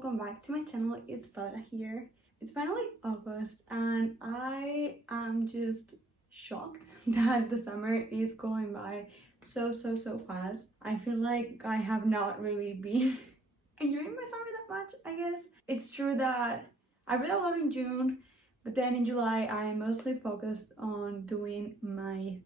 welcome back to my channel. It's Bella here. It's finally August and I am just shocked that the summer is going by so fast. I feel like I have not really been enjoying my summer that much, I guess. It's true that I read a lot in June, but then in July I mostly focused on doing my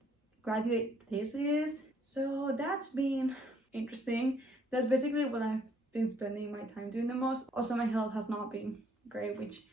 graduate thesis. So that's been interesting. That's basically what I've been spending my time doing the most. Also, my health has not been great, which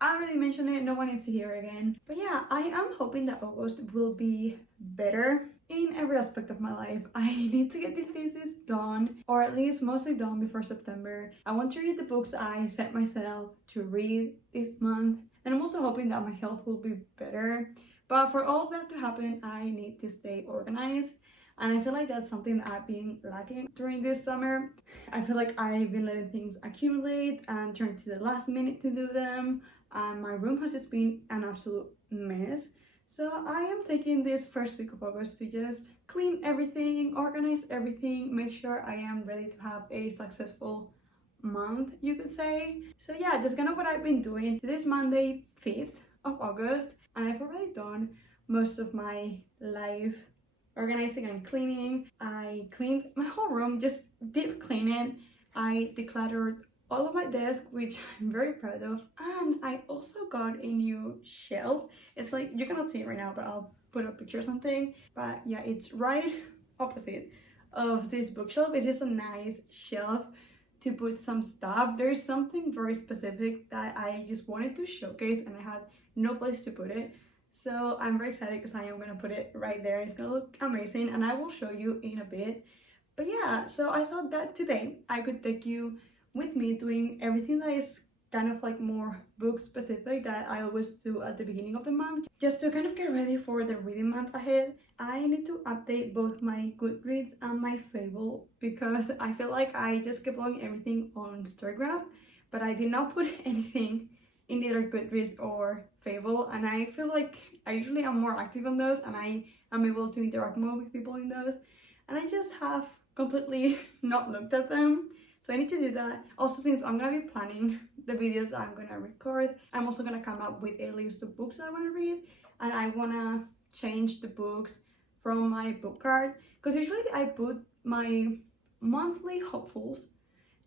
I already mentioned it, no one needs to hear again. But yeah, I am hoping that August will be better in every aspect of my life. I need to get the thesis done, or at least mostly done before September. I want to read the books I set myself to read this month, and I'm also hoping that my health will be better. But for all of that to happen, I need to stay organized. And I feel like that's something that I've been lacking during this summer. I feel like I've been letting things accumulate and turn to the last minute to do them. And my room has just been an absolute mess. So I am taking this first week of August to just clean everything, organize everything, make sure I am ready to have a successful month, you could say. So yeah, that's kind of what I've been doing. Today's Monday, 5th of August, and I've already done most of my life organizing and cleaning. I cleaned my whole room, just deep clean it. I decluttered all of my desk, which I'm very proud of, and I also got a new shelf. It's like, you cannot see it right now, but I'll put a picture or something. But yeah, it's right opposite of this bookshelf. It's just a nice shelf to put some stuff. There's something very specific that I just wanted to showcase and I had no place to put it. So I'm very excited because I am going to put it right there. It's going to look amazing and I will show you in a bit. But yeah, so I thought that today I could take you with me doing everything that is kind of like more book specific that I always do at the beginning of the month. Just to kind of get ready for the reading month ahead. I need to update both my Goodreads and my Fable because I feel like I just kept on everything on Storygraph, but I did not put anything in either Goodreads or Fable, and I feel like I usually am more active on those and I am able to interact more with people in those, and I just have completely not looked at them. So I need to do that. Also, since I'm gonna be planning the videos that I'm gonna record, I'm also gonna come up with a list of books that I wanna read, and I wanna change the books from my book cart because usually I put my monthly hopefuls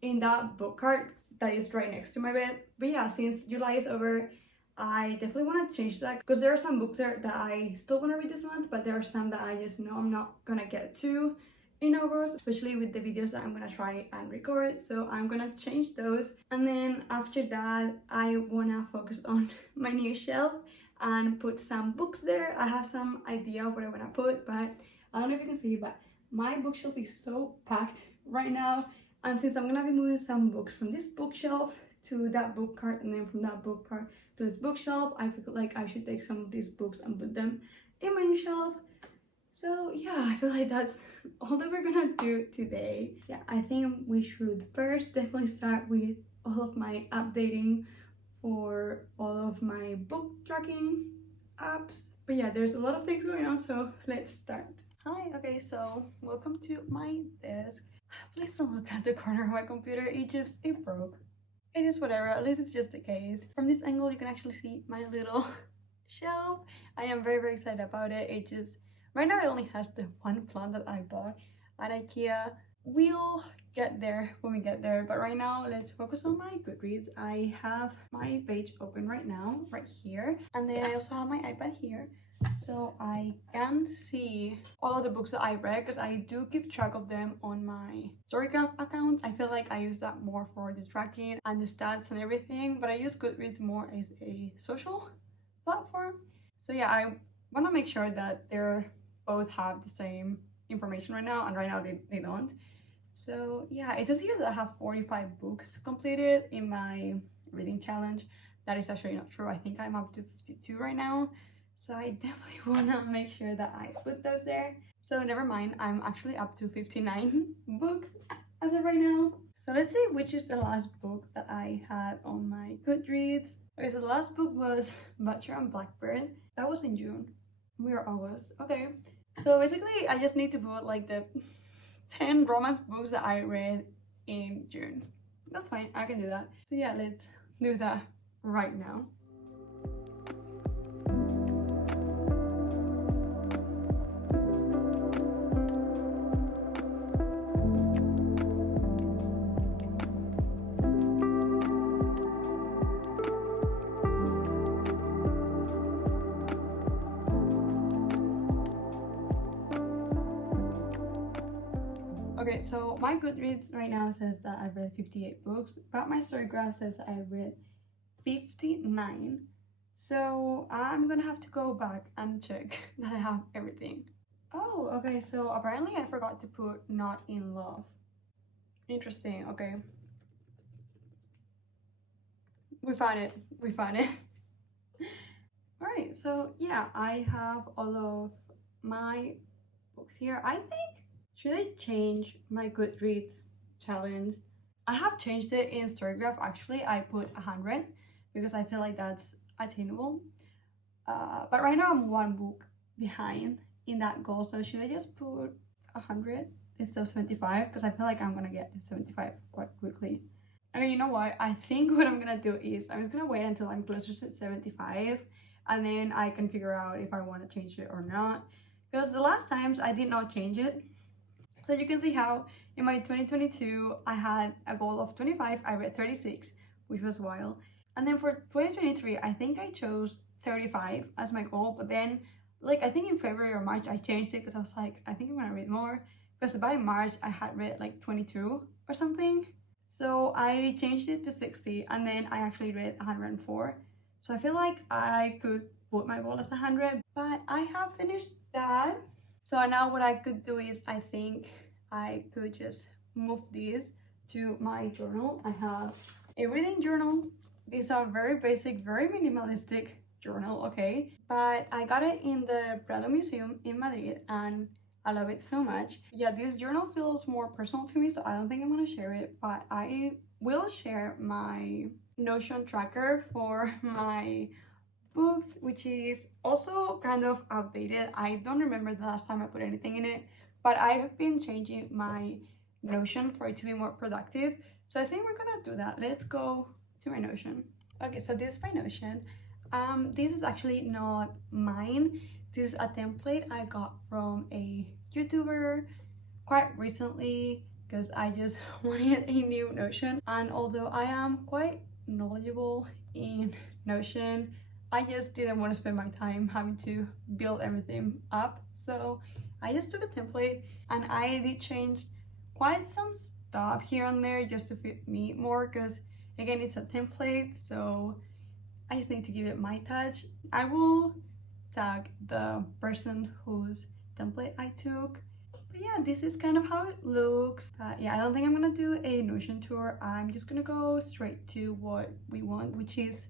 in that book cart that is right next to my bed. But yeah, since July is over, I definitely want to change that because there are some books there that I still want to read this month, but there are some that I just know I'm not gonna get to in August, especially with the videos that I'm gonna try and record. So I'm gonna change those, and then after that I wanna focus on my new shelf and put some books there. I have some idea of what I wanna put, but I don't know if you can see, but my bookshelf is so packed right now. And since I'm gonna be moving some books from this bookshelf to that book cart and then from that book cart to this bookshelf, I feel like I should take some of these books and put them in my new shelf. So yeah, I feel like that's all that we're gonna do today. Yeah, I think we should first definitely start with all of my updating for all of my book tracking apps. But yeah, there's a lot of things going on, so let's start. Hi, okay, so welcome to my desk. Please don't look at the corner of my computer, it broke. It is whatever, at least it's just the case. From this angle, you can actually see my little shelf. I am very excited about it. It just, right now it only has the one plant that I bought at IKEA. We'll get there when we get there, but right now let's focus on my Goodreads. I have my page open right now, right here, and then I also have my iPad here. So I can see all of the books that I read because I do keep track of them on my Storygraph account. I feel like I use that more for the tracking and the stats and everything, but I use Goodreads more as a social platform. So yeah, I want to make sure that they both have the same information right now, and right now they don't. So yeah, it says here that I have 45 books completed in my reading challenge. That is actually not true. I think I'm up to 52 right now. So I definitely want to make sure that I put those there. So never mind, I'm actually up to 59 books as of right now. So let's see which is the last book that I had on my Goodreads. Okay, so the last book was Butcher and Blackbird. That was in June. We are August. Okay. So basically, I just need to put like the 10 romance books that I read in June. That's fine, I can do that. So yeah, let's do that right now. Okay, so my Goodreads right now says that I've read 58 books, but my story graph says I read 59. So I'm gonna have to go back and check that I have everything. Oh, okay, so apparently I forgot to put not in love. Interesting, okay. We found it, we found it. Alright, so yeah, I have all of my books here. I think, should I change my Goodreads challenge? I have changed it in Storygraph. Actually, I put 100 because I feel like that's attainable. But right now I'm one book behind in that goal. So should I just put 100 instead of 75? Because I feel like I'm gonna get to 75 quite quickly. Okay, you know what? I think what I'm gonna do is I'm just gonna wait until I'm closer to 75, and then I can figure out if I want to change it or not. Because the last times I did not change it. So you can see how in my 2022 I had a goal of 25, I read 36, which was wild. And then for 2023, I think I chose 35 as my goal, but then like I think in February or March I changed it because I was like, I think I'm gonna read more. Because by March I had read like 22 or something. So I changed it to 60, and then I actually read 104. So I feel like I could put my goal as 100, but I have finished that. So now what I could do is I think I could just move this to my journal. I have a reading journal. These are very basic, very minimalistic journal, okay? But I got it in the Prado Museum in Madrid, and I love it so much. Yeah, this journal feels more personal to me, so I don't think I'm gonna share it, but I will share my Notion tracker for my books, which is also kind of outdated. I don't remember the last time I put anything in it, but I have been changing my Notion for it to be more productive. So I think we're gonna do that. Let's go to my Notion. Okay, so this is my Notion. This is actually not mine. This is a template I got from a YouTuber quite recently because I just wanted a new Notion. And although I am quite knowledgeable in Notion, I just didn't want to spend my time having to build everything up. So I just took a template and I did change quite some stuff here and there just to fit me more, because again, it's a template, so I just need to give it my touch. I will tag the person whose template I took. But yeah, this is kind of how it looks. Yeah, I don't think I'm gonna do a Notion tour. I'm just gonna go straight to what we want, which is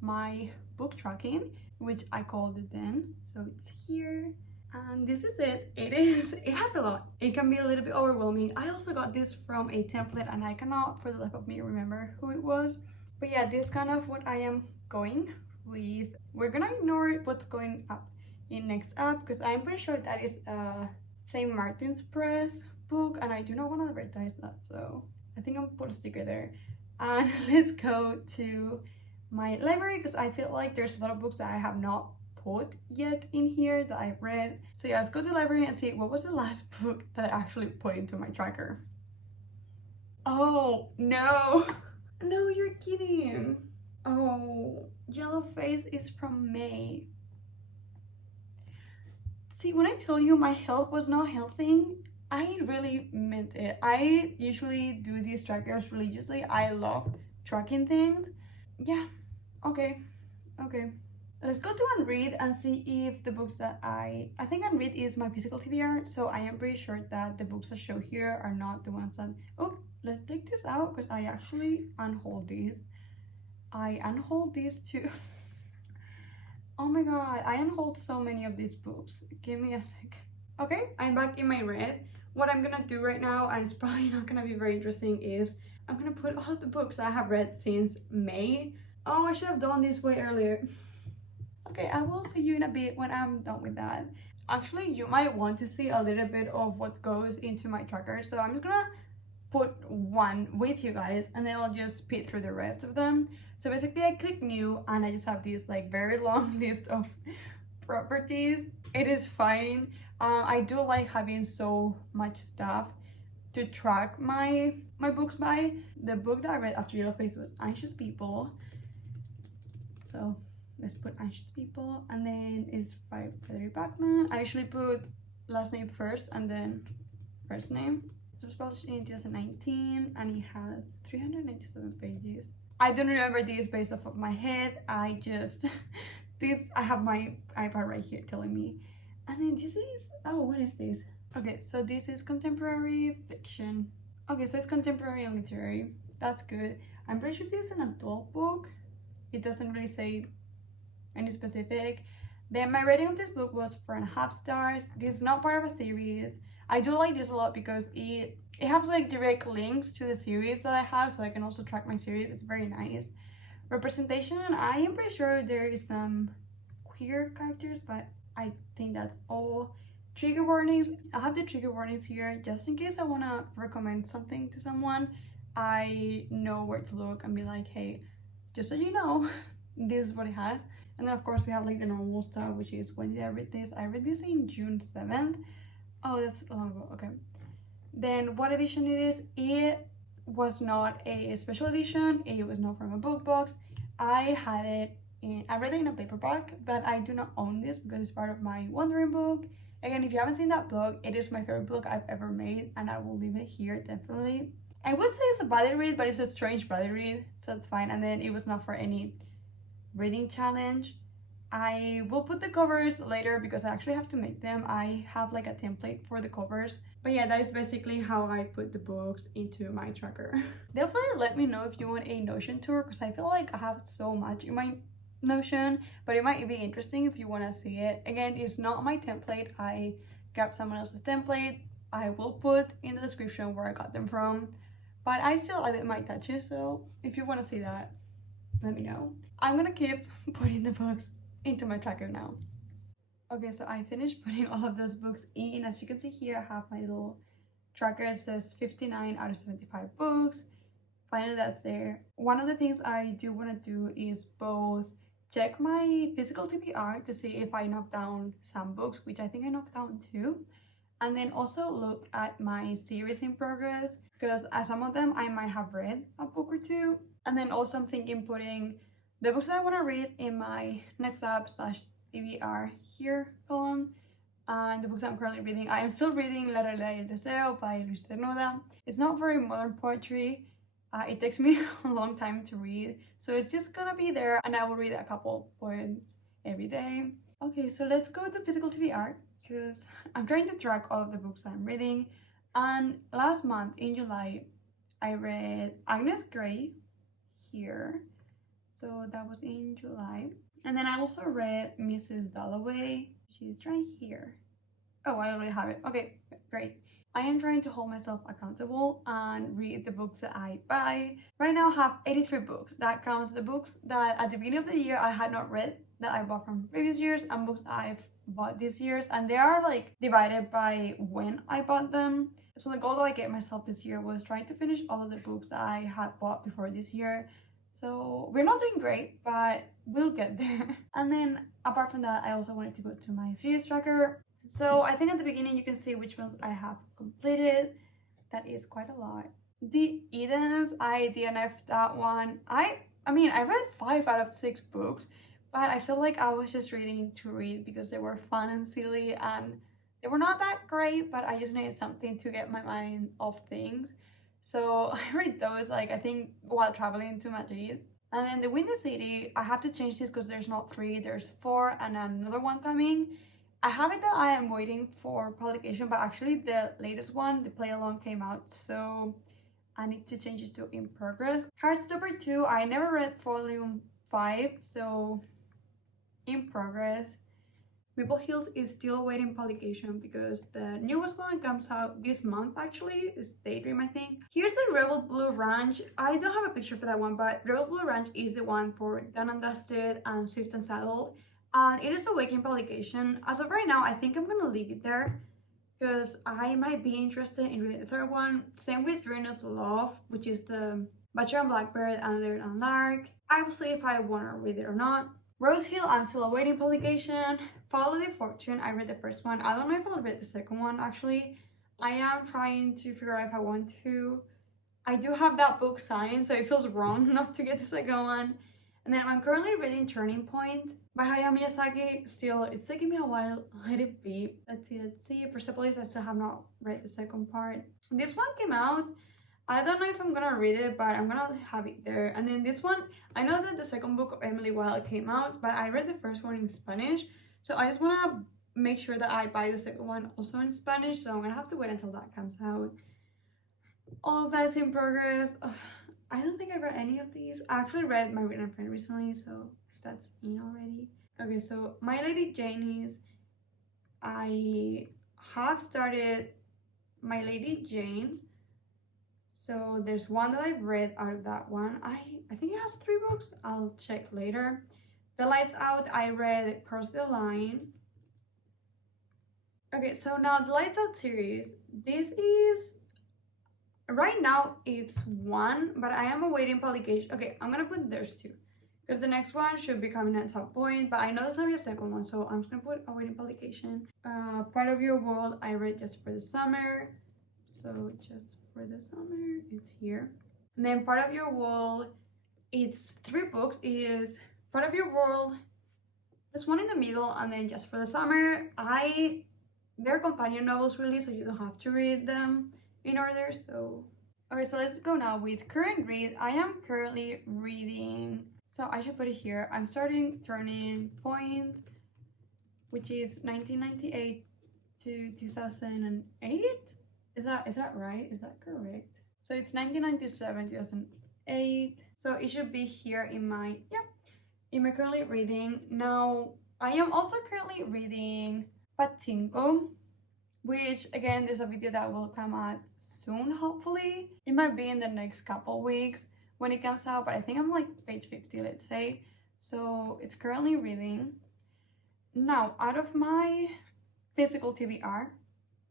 my book tracking, which I called it then. So it's here, and this is it. It has a lot. It can be a little bit overwhelming. I also got this from a template and I cannot for the life of me remember who it was. But yeah, this is kind of what I am going with. We're gonna ignore what's going up in next up because I'm pretty sure that is St. Martin's Press book, and I do not want to advertise that, so I think I'll put a sticker there. And let's go to my library because I feel like there's a lot of books that I have not put yet in here that I've read. So yeah, let's go to the library and see what was the last book that I actually put into my tracker. Oh no, no, you're kidding. Oh, Yellow Face is from May. See, when I tell you my health was not helping, I really meant it. I usually do these trackers religiously. I love tracking things. Yeah, okay. Let's go to Unread and see if the books that I think Unread is my physical TBR, so I am pretty sure that the books that show here are not the ones that... Oh, let's take this out because I actually unhold these. I unhold these too. Oh my god, I unhold so many of these books. Give me a second. Okay, I'm back in my read. What I'm gonna do right now, and it's probably not gonna be very interesting, is I'm gonna put all of the books I have read since May. Oh, I should have done this way earlier. Okay, I will see you in a bit when I'm done with that. Actually, you might want to see a little bit of what goes into my tracker, so I'm just gonna put one with you guys, and then I'll just speed through the rest of them. So basically I click new and I just have this like very long list of properties. It is fine. I do like having so much stuff to track my books by. The book that I read after Yellow Face was Anxious People. So let's put Anxious People, and then it's by Frederick Backman. I usually put last name first and then first name. It was published in 2019 and it has 397 pages. I don't remember these based off of my head. I just I have my iPad right here telling me. And then this is, oh, what is this? Okay, so this is contemporary fiction. Okay, so it's contemporary and literary. That's good. I'm pretty sure this is an adult book. It doesn't really say any specific. Then my rating of this book was 4.5 stars. This is not part of a series. I do like this a lot because it has like direct links to the series that I have, so I can also track my series. It's very nice. Representation, I am pretty sure there is some queer characters, but I think that's all. Trigger warnings, I have the trigger warnings here just in case I want to recommend something to someone. I know where to look and be like, hey, just so you know, this is what it has. And then of course we have like the normal stuff, which is, when did I read this? I read this in June 7th. Oh, that's long ago. Okay. Then what edition it is? It was not a special edition. It was not from a book box. I had it in, I read it in a paperback, but I do not own this because it's part of my Wandering book. Again, if you haven't seen that book, it is my favorite book I've ever made, and I will leave it here definitely. I would say it's a buddy read, but it's a strange buddy read, so that's fine. And then it was not for any reading challenge. I will put the covers later because I actually have to make them. I have like a template for the covers. But yeah, that is basically how I put the books into my tracker. Definitely let me know if you want a Notion tour, because I feel like I have so much in my Notion, but it might be interesting if you want to see it. Again, it's not my template. I grabbed someone else's template. I will put in the description where I got them from, but I still added my touches, so if you want to see that, let me know. I'm gonna keep putting the books into my tracker now. Okay, so I finished putting all of those books in. As you can see here, I have my little tracker. It says 59 out of 75 books. Finally, that's there. One of the things I do want to do is both check my physical TBR to see if I knocked down some books, which I think I knocked down 2. And then also look at my series in progress, because some of them I might have read a book or 2. And then also I'm thinking putting the books that I want to read in my next up / TBR here column, and the books I'm currently reading. I am still reading La Realidad y el Deseo by Luis Cernuda. It's not very modern poetry. It takes me a long time to read, so it's just gonna be there, and I will read a couple poems every day. Okay, so let's go to physical TBR, because I'm trying to track all of the books I'm reading. And last month in July, I read Agnes Grey here. So that was in July. And then I also read Mrs. Dalloway. She's right here. Oh, I already have it. Okay, great. I am trying to hold myself accountable and read the books that I buy. Right now I have 83 books. That counts the books that at the beginning of the year I had not read, that I bought from previous years, and books I've bought this year. And they are like divided by when I bought them. So the goal that I gave myself this year was trying to finish all of the books that I had bought before this year. So we're not doing great, but we'll get there. And then apart from that, I also wanted to go to my series tracker. So I think at the beginning you can see which ones I have completed. That is quite a lot. The Edens, I DNF'd that one. I mean, I read 5 out of 6 books, but I feel like I was just reading to read because they were fun and silly, and they were not that great, but I just needed something to get my mind off things. So I read those, like, I think while traveling to Madrid. And then The Windy City, I have to change this because there's not 3, there's 4 and another one coming. I have it that I am waiting for publication, but actually the latest one, the play along, came out, so I need to change this to in progress. Heartstopper 2, I never read volume 5, so in progress. Maple Hills is still waiting publication because the newest one comes out this month, actually. It's Daydream, I think. Here's the Rebel Blue Ranch. I don't have a picture for that one, but Rebel Blue Ranch is the one for Done and Dusted and Swift and Saddled. And it is a waiting publication. As of right now, I think I'm gonna leave it there because I might be interested in reading the third one. Same with Rena's Love, which is the Bachelor and Blackbird and Laird and Lark. I will see if I want to read it or not. Rose Hill, I'm still awaiting publication. Follow the Fortune, I read the first one. I don't know if I'll read the second one actually. I am trying to figure out if I want to. I do have that book signed, so it feels wrong not to get the second one. And then I'm currently reading Turning Point by Hayao Miyazaki. Still, it's taking me a while. Let it be. Let's see. Persepolis, I still have not read the second part. This one came out. I don't know if I'm gonna read it, but I'm gonna have it there. And then this one, I know that the second book of Emily Wilde came out, but I read the first one in Spanish. So I just wanna make sure that I buy the second one also in Spanish. So I'm gonna have to wait until that comes out. All of that's in progress. Ugh, I don't think I've read any of these. I actually read My Written Friend recently, so that's in already. Okay, so My Lady Jane's. I have started My Lady Jane. So there's one that I've read out of that one. I think it has 3 books. I'll check later. The Lights Out, I read Cross the Line. Okay, so now the Lights Out series. This is... Right now it's 1, but I am awaiting publication. Okay, I'm gonna put there's 2. Because the next one should be coming at some point, but I know there's gonna be a second one, so I'm just gonna put awaiting publication. Part of Your World, I read just for the summer. So just for the summer, it's here. And then Part of Your World, it's 3 books. It is Part of Your World, there's one in the middle, and then Just for the Summer. They're companion novels really, so you don't have to read them in order. So okay, so let's go now with current read. I am currently reading, so I should put it here. I'm starting Turning Point, which is 1998 to 2008. Is that right? Is that correct? So it's 1997 2008. So it should be here in my currently reading. Now I am also currently reading Pachinko, which again, there's a video that will come out soon, hopefully. It might be in the next couple weeks when it comes out, but I think I'm like page 50, let's say. So it's currently reading. Now, out of my physical TBR,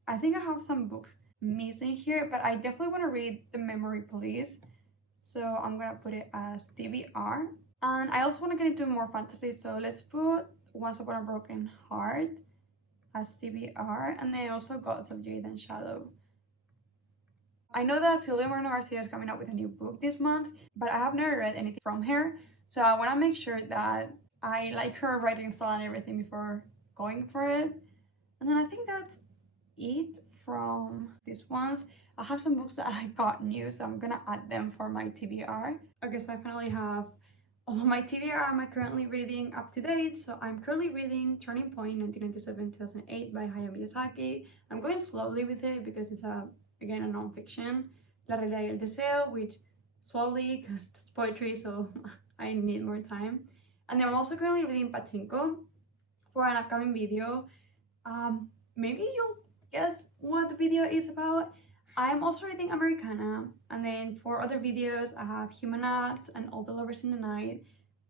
I think I have some books missing here, but I definitely want to read The Memory Police. So I'm gonna put it as TBR. And I also want to get into more fantasy, so let's put Once Upon a Broken Heart as TBR, and then also Gods of Jade and Shadow. I know that Silvia Moreno Garcia is coming out with a new book this month, but I have never read anything from her, so I want to make sure that I like her writing style and everything before going for it. And then I think that's it from these ones. I have some books that I got new, so I'm gonna add them for my TBR. Okay, so I finally have all of my TBR. Am I currently reading up to date? So I'm currently reading Turning Point 1997-2008 by Hayao Miyazaki. I'm going slowly with it because it's again a non-fiction. La Realidad y el Deseo, which slowly because it's poetry, so I need more time. And then I'm also currently reading Pachinko for an upcoming video. Maybe you'll guess what the video is about. I'm also reading Americana, and then for other videos I have Human Acts and All the Lovers in the Night,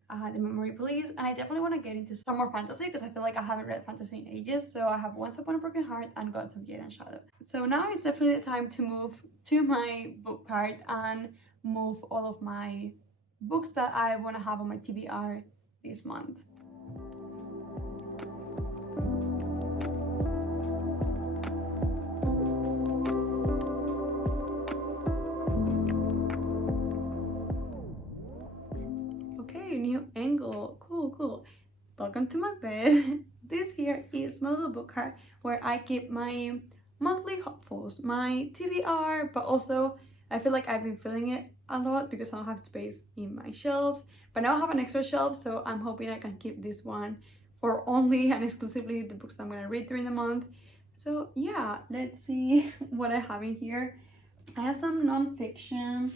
The Memory Police, and I definitely want to get into some more fantasy because I feel like I haven't read fantasy in ages. So I have Once Upon a Broken Heart and Gods of Jade and Shadow. So now it's definitely the time to move to my book cart and move all of my books that I want to have on my TBR this month. New angle. Cool. Welcome to my bed. This here is my little book cart where I keep my monthly hopefuls, my TBR, but also I feel like I've been filling it a lot because I don't have space in my shelves. But now I have an extra shelf, so I'm hoping I can keep this one for only and exclusively the books that I'm gonna read during the month. So yeah, let's see what I have in here. I have some non-fiction,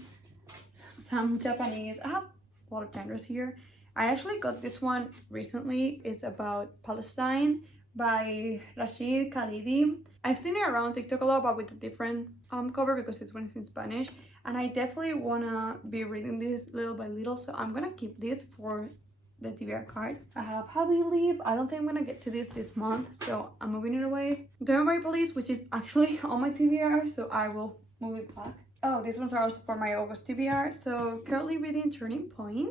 some Japanese. I have a lot of genres here. I actually got this one recently. It's about Palestine by Rashid Khalidi. I've seen it around TikTok a lot, but with a different cover because this one is in Spanish. And I definitely wanna be reading this little by little, so I'm gonna keep this for the TBR card. I have How Do You Live? I don't think I'm gonna get to this month, so I'm moving it away. Delivery Police, which is actually on my TBR, so I will move it back. Oh, these ones are also for my August TBR. So currently reading Turning Point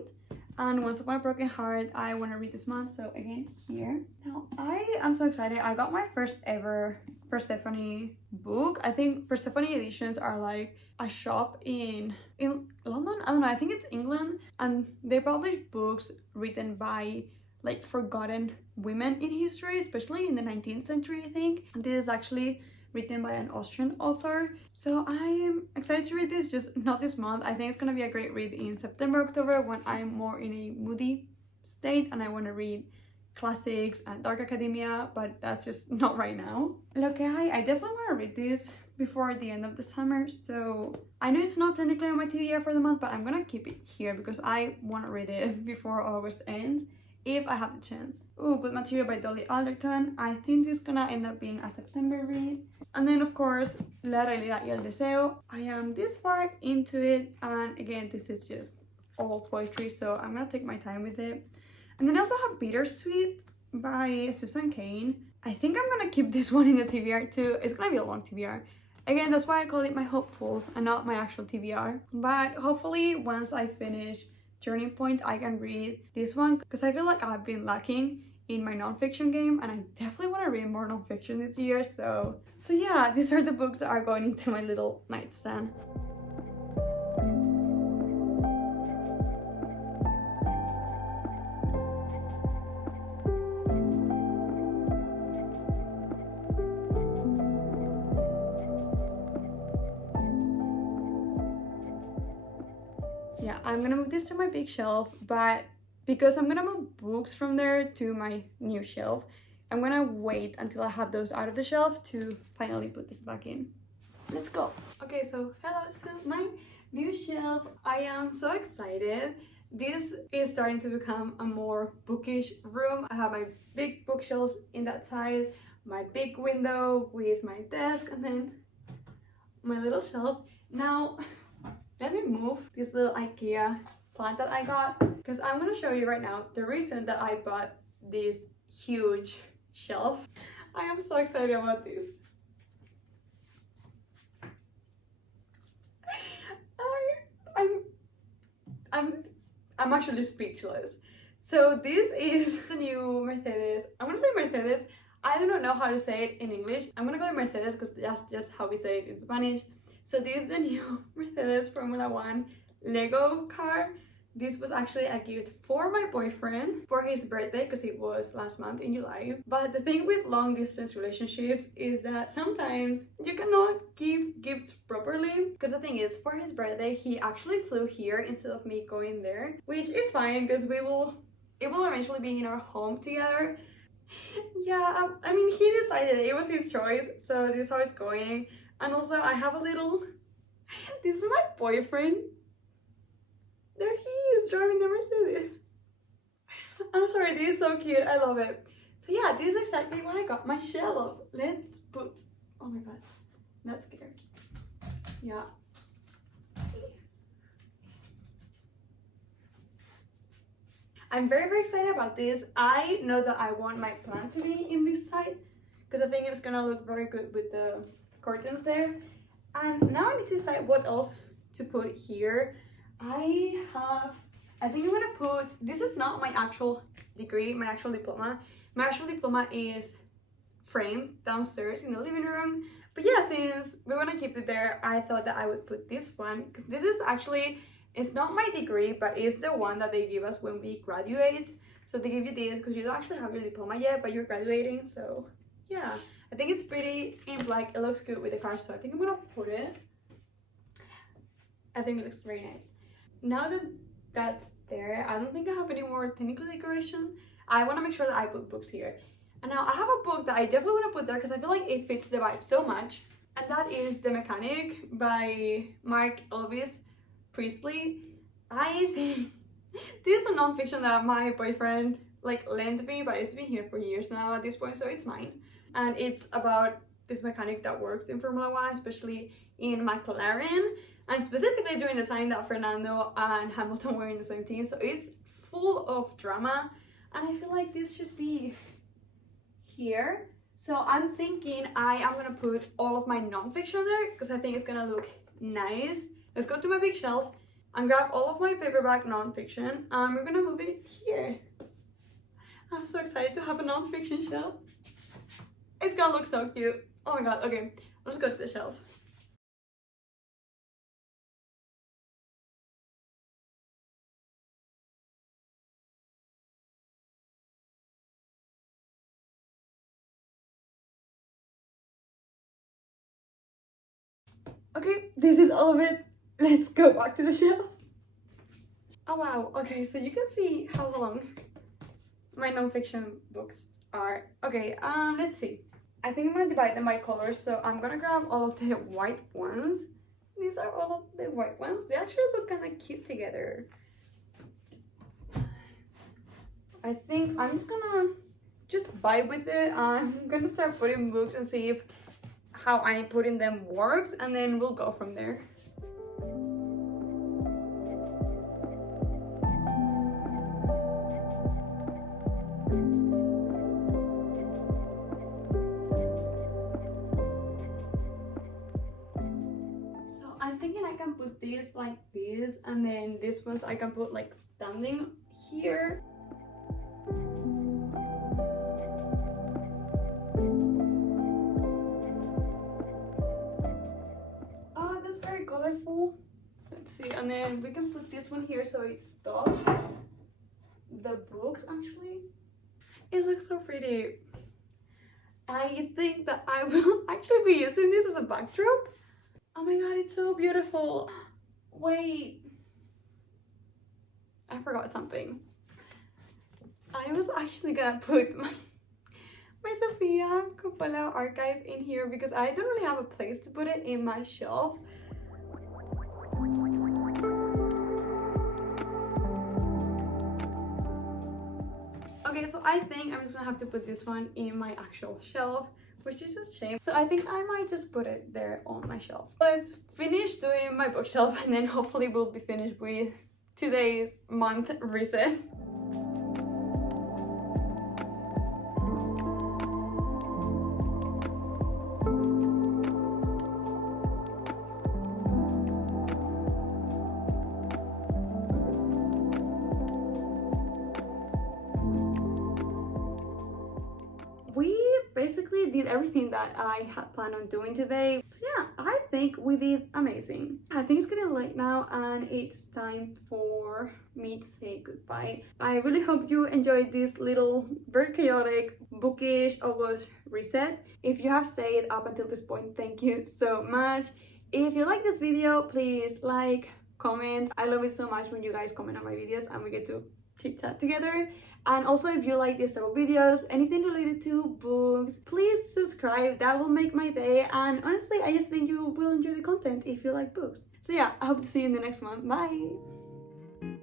and Once Upon a Broken Heart. I want to read this month, so again here. Now I am so excited. I got my first ever Persephone book. I think Persephone editions are like a shop in London. I don't know, I think it's England, and they publish books written by like forgotten women in history, especially in the 19th century, I think. And this is actually written by an Austrian author, so I am excited to read this, just not this month. I think it's gonna be a great read in September, October, when I'm more in a moody state and I want to read classics and dark academia, but that's just not right now. Okay, I definitely want to read this before the end of the summer, so I know it's not technically on my TBR for the month, but I'm gonna keep it here because I want to read it before August ends if I have the chance. Oh, Good Material by Dolly Alderton. I think this is gonna end up being a September read. And then of course, La Realidad y el Deseo. I am this far into it, and again, this is just all poetry, so I'm gonna take my time with it. And then I also have Bittersweet by Susan Cain. I think I'm gonna keep this one in the TBR too. It's gonna be a long TBR. Again, that's why I call it my hopefuls and not my actual TBR. But hopefully once I finish Turning Point, I can read this one because I feel like I've been lacking in my nonfiction game, and I definitely want to read more nonfiction this year. So yeah, these are the books that are going into my little nightstand. Yeah, I'm gonna move this to my big shelf, but because I'm gonna move books from there to my new shelf, I'm gonna wait until I have those out of the shelf to finally put this back in. Let's go. Okay, so hello to my new shelf. I am so excited. This is starting to become a more bookish room. I have my big bookshelves in that side, my big window with my desk, and then my little shelf. Now, let me move this little IKEA plant that I got, because I'm gonna show you right now the reason that I bought this huge shelf. I am so excited about this. I'm actually speechless. So this is the new Mercedes. I'm gonna say Mercedes. I do not know how to say it in English. I'm gonna go to Mercedes because that's just how we say it in Spanish. So this is the new Mercedes Formula One Lego car. This was actually a gift for my boyfriend for his birthday because it was last month in July. But the thing with long distance relationships is that sometimes you cannot give gifts properly. Because the thing is, for his birthday, he actually flew here instead of me going there, which is fine because it will eventually be in our home together. Yeah, I mean, he decided, it was his choice, so this is how it's going. And also I have a little, this is my boyfriend. There he is driving the Mercedes. I'm sorry, this is so cute. I love it. So yeah, this is exactly why I got my shelf. Let's put, oh my god, that's scary. Yeah. I'm very, very excited about this. I know that I want my plant to be in this side because I think it's gonna look very good with the curtains there. And now I need to decide what else to put here. I think I'm gonna put, this is not my actual degree, my actual diploma. My actual diploma is framed downstairs in the living room. But yeah, since we want to keep it there, I thought that I would put this one because this is actually, it's not my degree, but it's the one that they give us when we graduate. So they give you this because you don't actually have your diploma yet, but you're graduating. So yeah, I think it's pretty in black. It looks good with the car, so I think I'm gonna put it. I think it looks very nice. Now that that's there, I don't think I have any more technical decoration. I want to make sure that I put books here. And now I have a book that I definitely want to put there because I feel like it fits the vibe so much. And that is The Mechanic by Mark Elvis Priestley. I think this is a non-fiction that my boyfriend like lent me, but it's been here for years now at this point, so it's mine. And it's about this mechanic that worked in Formula One, especially in McLaren, and specifically during the time that Fernando and Hamilton were in the same team. So it's full of drama, and I feel like this should be here. So I'm thinking I am gonna put all of my non-fiction there because I think it's gonna look nice. Let's go to my big shelf and grab all of my paperback non-fiction, and we're gonna move it here. I'm so excited to have a non-fiction shelf. It's gonna look so cute. Oh my god, okay, let's go to the shelf. Okay, this is all of it. Let's go back to the shelf. Oh wow, okay, so you can see how long my non-fiction books are. Okay, let's see. I think I'm gonna divide them by colors, so I'm gonna grab all of the white ones. These are all of the white ones. They actually look kind of cute together. I think I'm just gonna vibe with it. I'm gonna start putting books and see if how I'm putting them works, and then we'll go from there. So I'm thinking I can put this like this, and then this ones I can put like standing here. Colorful. Let's see, and then we can put this one here so it stops the books. Actually, it looks so pretty. I think that I will actually be using this as a backdrop. Oh my god, it's so beautiful. Wait, I forgot something. I was actually gonna put my Sofia Coppola archive in here because I don't really have a place to put it in my shelf. Okay, so I think I'm just gonna have to put this one in my actual shelf, which is a shame. So I think I might just put it there on my shelf. Let's finish doing my bookshelf, and then hopefully we'll be finished with today's month reset. We basically did everything that I had planned on doing today. So yeah, I think we did amazing. I think it's getting late now and it's time for me to say goodbye. I really hope you enjoyed this little very chaotic bookish August reset. If you have stayed up until this point, thank you so much. If you like this video, please like, comment. I love it so much when you guys comment on my videos and we get to chit chat together. And also, if you like these type of videos, anything related to books, please subscribe. That will make my day. And honestly, I just think you will enjoy the content if you like books. So yeah, I hope to see you in the next one. Bye!